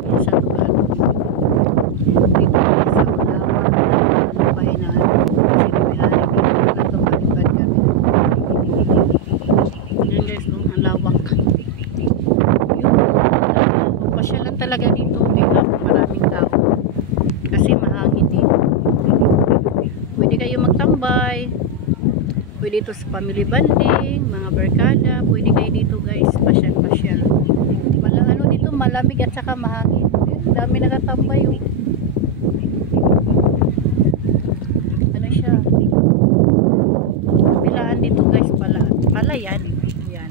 Yan sa lugar. Dito kami sa Ulawang Painan. Kasi may-ari dito. Natupalipad kami. Yan guys, ang lawak. Pasyalan talaga dito. Maraming tao. Kasi mahangin dito. Pwede kayo magtambay. Pwede ito sa family bonding, mga barkada. Pwede kayo dito guys. Pasyal-pasyal. Ano dito, malamig at saka mahangin. Dami nakatambay yung ano siya. Bilaan dito guys pala. Palayan. Yan.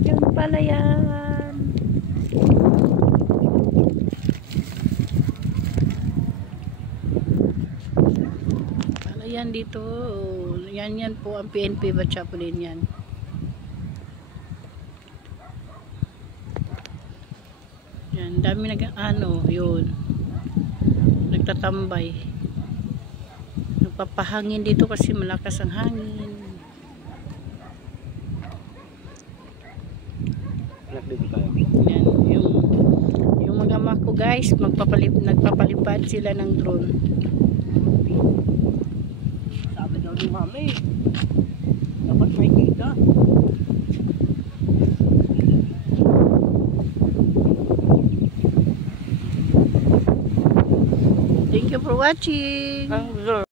Yung palayan. Palayan dito. Yan po ang PNP Batchapulin yan. Yan, dami yun. Nagtatambay. Nagpapahangin dito kasi malakas ang hangin. Yan, yung mga ama ko guys, nagpapalipad sila ng drone. Sabi daw ni mami, dapat may kita. Thank you for watching.